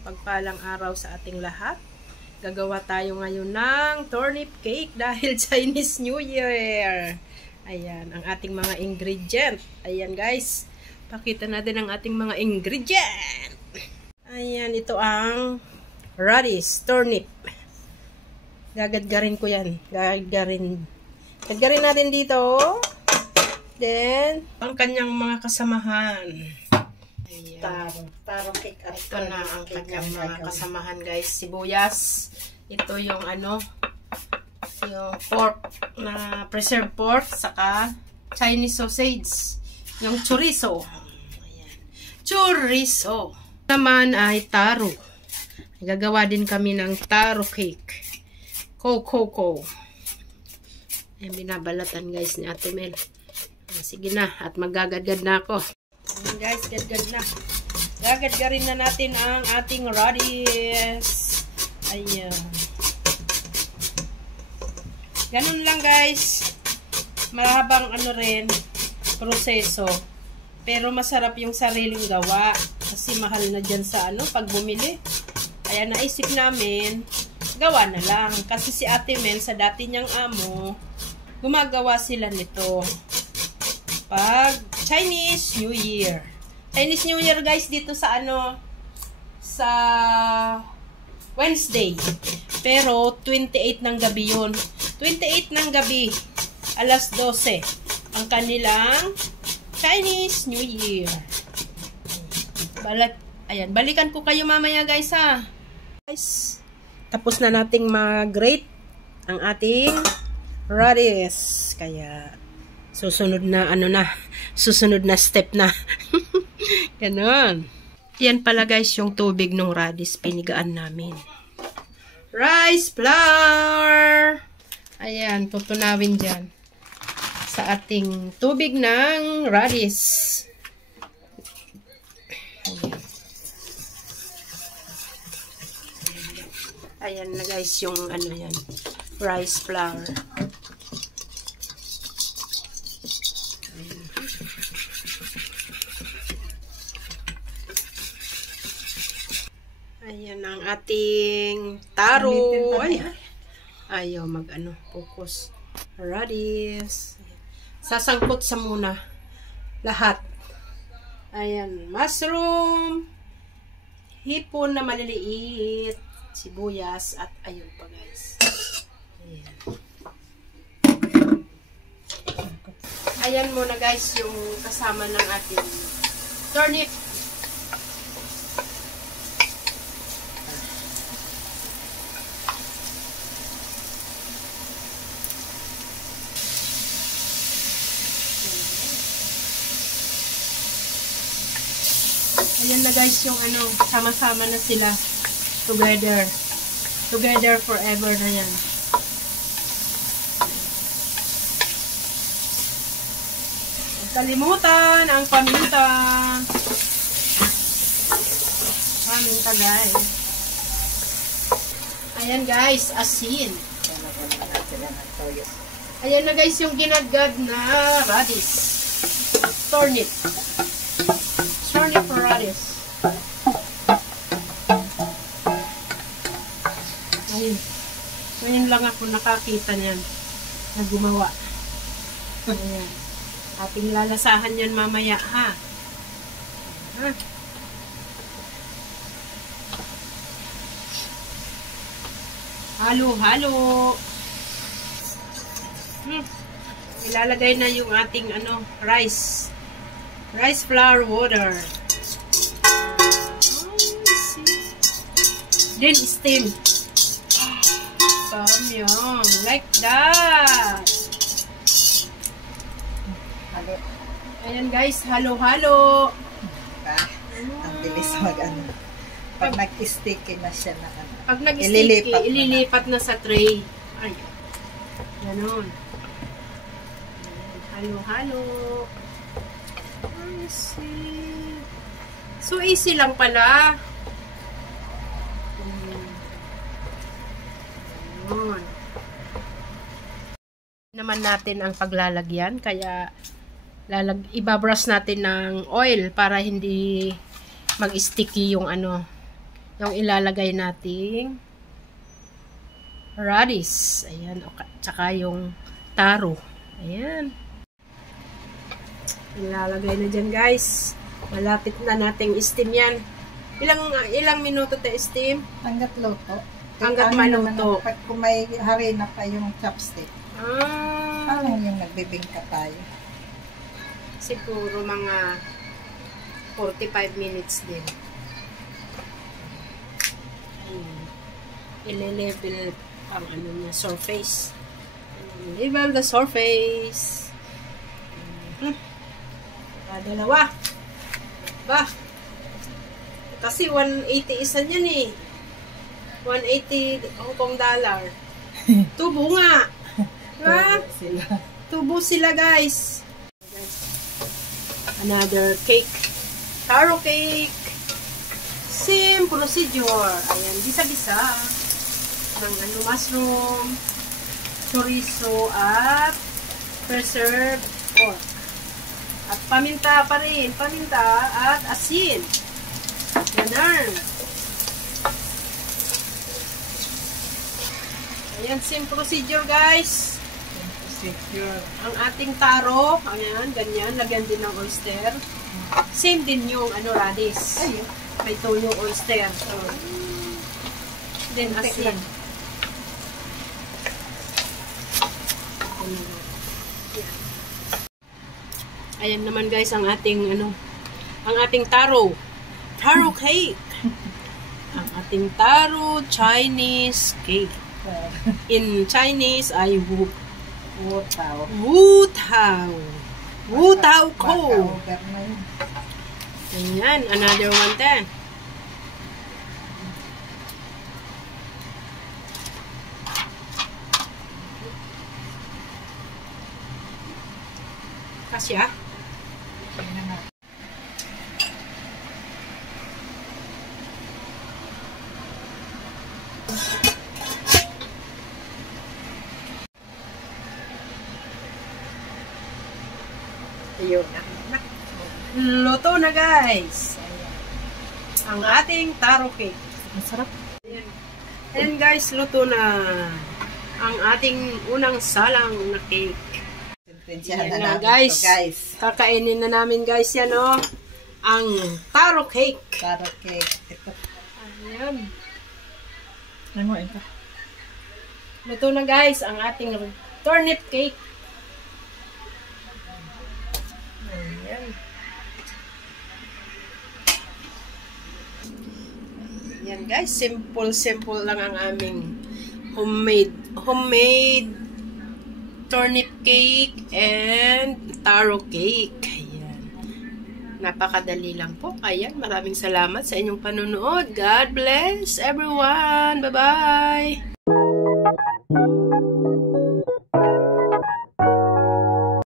Mapagpalang araw sa ating lahat. Gagawa tayo ngayon ng turnip cake dahil Chinese New Year. Ayan, ang ating mga ingredient. Ayan guys, pakita natin ang ating mga ingredient. Ayan, ito ang radish, turnip. Gagadgarin ko yan. Gagadgarin natin dito. Then, ang kanyang mga kasamahan. Taro cake at ito na ang kanyang mga kasamahan guys. Sibuyas. Ito yung yung pork na preserved pork saka Chinese sausage. Yung chorizo. Ayan. Chorizo. Naman ay taro. Gagawa din kami ng taro cake. Coco. Ayan, binabalatan guys ni Ate Mel. Sige na, at magagadgad na ako. Ayan guys, gadgad na. Gagadgarin na natin ang ating radish. Ayan. Ganun lang guys. Mahabang proseso. Pero masarap yung sariling gawa. Kasi mahal na dyan sa pag bumili. Kaya naisip namin, gawa na lang. Kasi si Ate Mel, sa dati niyang amo, gumagawa sila nito. Pag Chinese New Year. Chinese New Year guys dito sa sa Wednesday. Pero 28 ng gabi yun. 28 ng gabi. Alas 12. Ang kanilang Chinese New Year. Ayan, balikan ko kayo mamaya guys ha. Guys, tapos na nating mag-grate ang ating radish. Kaya susunod na susunod na step na. Ganon. Yan pala guys yung tubig ng radish pinigaan namin. Rice flour. Ayan, tutunawin dyan sa ating tubig ng radish. Ayan na guys yung yan, rice flour. Ayan ang ating taro. Ayaw focus. Radish. Sasangkot sa muna. Lahat. Ayan. Mushroom. Hipon na maliliit. Sibuyas. At ayun pa guys. Ayan. Ayan muna guys yung kasama ng ating turnip. Ayan na guys yung sama-sama na sila together. Together forever na yan. Huwag kalimutan ang paminta. Paminta guys. Ayan guys, asin. Ayan na guys yung ginadgad na radish. Turnip. Turnip radish. Ayun. Ngayon lang ako nakakita niyan na gumawa. Ayan. Ating lalasahan yan mamaya ha. Halo-halo. Ilalagay na yung ating rice. Rice flour water. Then steam. Samyang. Like that. Halo. Ayan guys, halo-halo. Ang bilis Pag nag-sticky na siya na pag nag-sticky, ililipat na sa tray. Ayan. Ganon. Halo-halo. So easy lang pala. Naman natin ang paglalagyan, kaya ibabrush natin ng oil para hindi mag-sticky yung ano, yung ilalagay nating radish. Ayan, tsaka yung taro. Ayan. Ilalagay na dyan, guys. Malapit na nating steam yan. Ilang minuto tayo steam? Hanggat luto. Hanggat maluto. Pag kung may harina pa yung chopstick. Parang yung nagbibingka tayo. Siguro mga 45 minutes din. Ile-level ang ano niya, surface. Level the surface. Dalawa. Ba? Kasi 180 isa niyan eh. 180 Hong Kong dollar. Tubo nga. Diba? Tubo sila, guys. Another cake. Taro cake. Same procedure. Ayan, bisa-bisa. Ng ano, mushroom, chorizo, at preserved pork. At paminta pa rin. Paminta at asin. Ganun. Ayan, same procedure, guys. Ang ating taro, ayan, ganyan, lagyan din ng oyster. Same din yung ano, radish. Ayun. May tuyong oyster. So, then asin. Ayan naman, guys, ang ating ano, ang ating taro. Taro cake. Ang ating taro Chinese cake. In Chinese ay Wu Tao. Wu Tao. Wu Tao ko. Ayan, another one then. Kasya? Ayun na. Luto na, guys. Ayan. Ang ating taro cake. Masarap. Ayan. Ayan, guys, luto na. Ang ating unang salang na cake. Ayan na, guys. Kakainin na namin, guys, yan, oh. Ang taro cake. Taro cake. Ito. Ayan. Nanguin ka. Luto na, guys, ang ating turnip cake. Ayan. Ayan, guys, simple lang ang aming homemade turnip cake and taro cake. Ayan. Napakadali lang po. Ayan, maraming salamat sa inyong panunood. God bless everyone. Bye-bye.